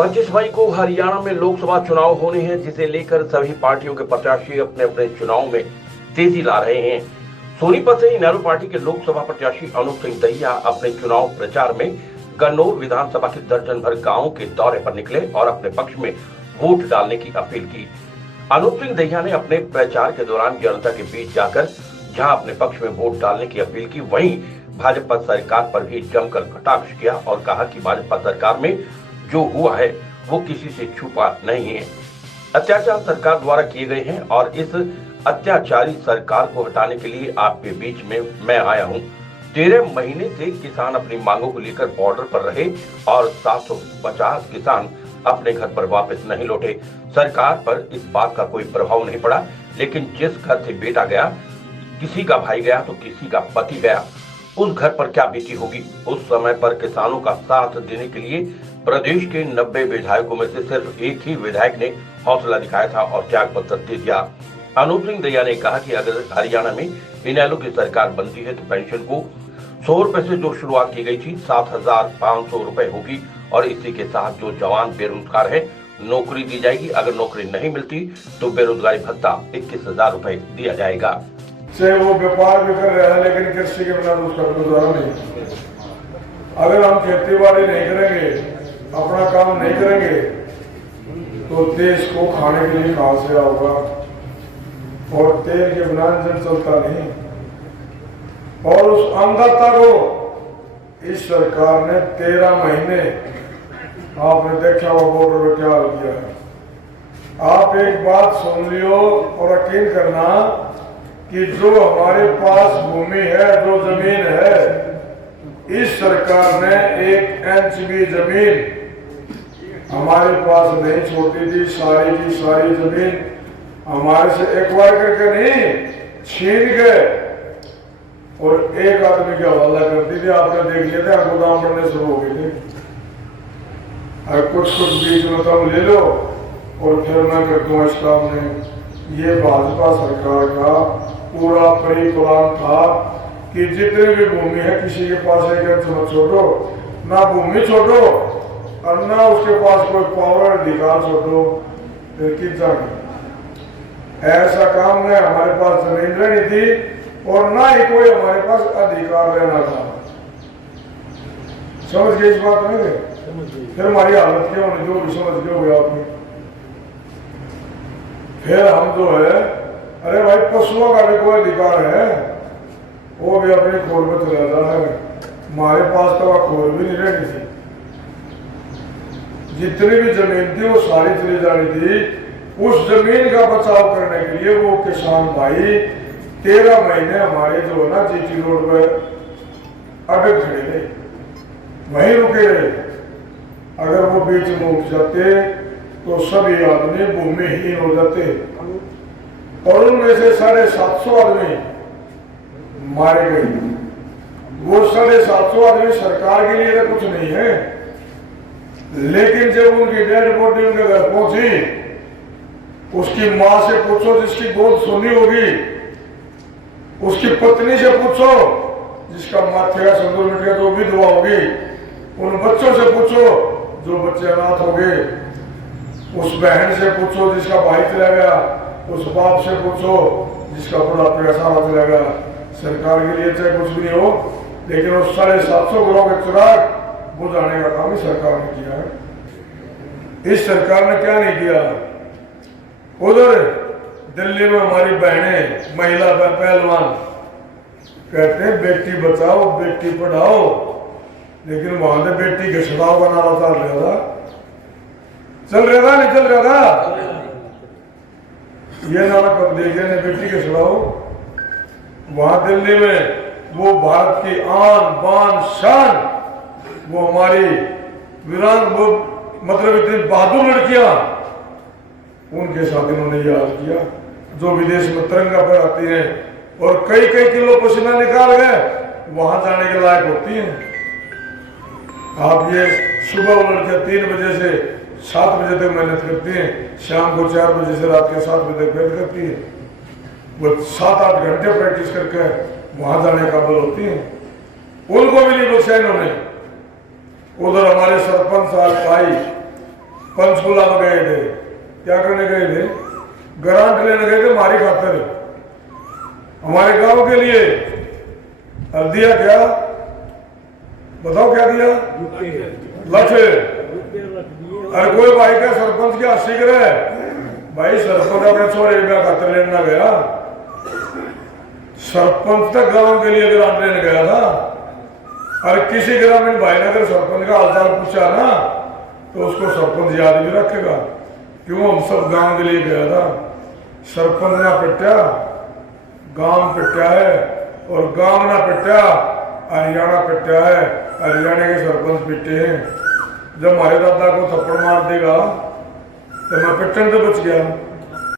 25 मई को हरियाणा में लोकसभा चुनाव होने हैं, जिसे लेकर सभी पार्टियों के प्रत्याशी अपने अपने चुनाव में तेजी ला रहे हैं। सोनीपत से इनेलो पार्टी के लोकसभा प्रत्याशी अनूप सिंह दहिया अपने चुनाव प्रचार में गन्नौर विधानसभा के दर्जन भर गाँव के दौरे पर निकले और अपने पक्ष में वोट डालने की अपील की। अनूप सिंह दहिया ने अपने प्रचार के दौरान जनता के बीच जाकर जहां अपने पक्ष में वोट डालने की अपील की, वहीं भाजपा सरकार पर भी जमकर कटाक्ष किया और कहा कि भाजपा सरकार में जो हुआ है वो किसी से छुपा नहीं है। अत्याचार सरकार द्वारा किए गए हैं और इस अत्याचारी सरकार को हटाने के लिए आपके बीच में मैं आया हूं। 13 महीने से किसान अपनी मांगों को लेकर बॉर्डर पर रहे और 750 किसान अपने घर पर वापस नहीं लौटे। सरकार पर इस बात का कोई प्रभाव नहीं पड़ा, लेकिन जिस घर से बेटा गया, किसी का भाई गया तो किसी का पति गया, उस घर पर क्या बीती होगी। उस समय पर किसानों का साथ देने के लिए प्रदेश के 90 विधायकों में से सिर्फ एक ही विधायक ने हौसला दिखाया था और त्याग पत्र दे दिया। अनूप सिंह दहिया ने कहा कि अगर हरियाणा में इनेलो की सरकार बनती है तो पेंशन को 100 रुपए से जो शुरुआत की गई थी 7,500 रुपए होगी और इसी के साथ जो जवान बेरोजगार है नौकरी दी जाएगी। अगर नौकरी नहीं मिलती तो बेरोजगारी भत्ता 21,000 रुपए दिया जाएगा। चाहे वो व्यापार भी कर रहा है, लेकिन कृषि के बिना उसका गुजारा नहीं। अगर हम खेती बाड़ी नहीं करेंगे, अपना काम नहीं करेंगे, तो देश को खाने के लिए कहां से आऊगा। और तेल के बिना इंजन चलता नहीं। और उस अन्नदाता को इस सरकार ने 13 महीने, आपने देखा वो बॉर्डर पे क्या किया है। आप एक बात सुन लियो और यकीन करना कि जो हमारे पास भूमि है, जो जमीन है, इस सरकार ने 1 इंच भी जमीन हमारे पास नहीं छोड़ी थी। सारी की सारी जमीन हमारे से एक्वायर करके नहीं, छीन के और एक आदमी के हवाला करती थी। आपने देख लिया था, गोदाम बनने शुरू हो गए थे। कुछ बीच में तुम ले लो और फिर मैं कर दूंगा इस काम में। ये भाजपा सरकार का पूरा परिप्लान था कि जितनी भी भूमि है किसी के पास एक इंच मत छोड़ो, ना भूमि छोड़ो और ना उसके पास कोई पावर अधिकार छोड़ो। फिर किस जाएंगे? ऐसा काम नहीं, हमारे पास जमीन रहनी थी और ना ही कोई हमारे पास अधिकार रहना था। समझ गए इस बात में? फिर हमारी हालत क्या होनी, जो भी समझ गए हुए आपने। फिर हम जो है, अरे भाई पशुओं का भी कोई अधिकार है, वो भी अपनी खोर में चला जाता है। हमारे पास तो वह खोर भी नहीं रहनी थी। जितनी भी जमीन थी वो सारी चली जानी थी। उस जमीन का बचाव करने के लिए वो किसान भाई 13 महीने हमारे जो है ना जीटी रोड पे अटक खड़े रहे, वहीं रुके रहे। अगर वो बीच में उठ जाते तो सभी आदमी भूमिहीन हो जाते और उनमें से 750 आदमी मारे गए। वो 750 आदमी सरकार के लिए तो कुछ नहीं है, लेकिन जब उनकी डेड बॉडी उनके घर पहुंची, उसकी मां से पूछो जिसकी गोद सोनी होगी, उसकी पत्नी से पूछो जिसका माथे का सिंदूर मिट गया तो विधवा होगी, उन बच्चों से पूछो जो बच्चे अनाथ हो गए, उस बहन से पूछो जिसका भाई चला गया, उस बाप से पूछो जिसका बुढ़ापे का सहारा चला गया। सरकार के लिए चाहे कुछ भी नहीं हो, लेकिन उस 750 घरों के चिराग बुझाने का काम ही सरकार ने किया है। इस सरकार ने क्या नहीं किया? उधर दिल्ली में हमारी बहनें, महिला पहलवान कहते हैं बेटी बचाओ बेटी पढ़ाओ, लेकिन वहां से बेटी घिसड़ाओ का नारा चल रहा था। चल रहा था, नहीं चल रहा था? ये नारा कब देखे ने, बेटी घिसड़ाओ। वहां दिल्ली में वो भारत की आन बान शान, वो हमारी वीरान, वो मतलब इतनी बहादुर लड़कियां, उनके साथ इन्होंने याद किया जो विदेश में तिरंगा फहराती हैं और कई कई किलो पसीना निकाल गए, वहां जाने के लायक होती हैं। आप ये सुबह वो लड़कियां 3 बजे से 7 बजे तक मेहनत करती हैं, शाम को 4 बजे से रात के 7 बजे तक मेहनत करती है। वो 7-8 घंटे प्रैक्टिस करके वहां जाने काबिल होती हैं। उनको भी नहीं बख्शा इन्होंने। उधर हमारे सरपंच साहब भाई पंचकुला में गए थे, क्या करने गए थे? ग्रांट लेने गए थे हमारी खातिर, हमारे गांव के लिए। और दिया क्या? बताओ क्या दिया? लक्ष्य। अरे कोई भाई का सरपंच के 80 करे, भाई सरपंच अपने छोरे रुपया खातर लेना गया, सरपंच तक गांव के लिए ग्रांट लेने गया था। और किसी ग्रामीण भाई ने अगर सरपंच का हालचाल पूछा ना तो उसको सरपंच याद भी रखेगा, क्यों हम सब गांव के लिए गया था। सरपंच ना पिटा, गांव पिटा है, और गांव ना पिटा, हरियाणा पिटा है, हरियाणा के सरपंच पिटे हैं। जब हमारे दादा को थप्पड़ मार देगा तो मैं पिटन तो बच गया।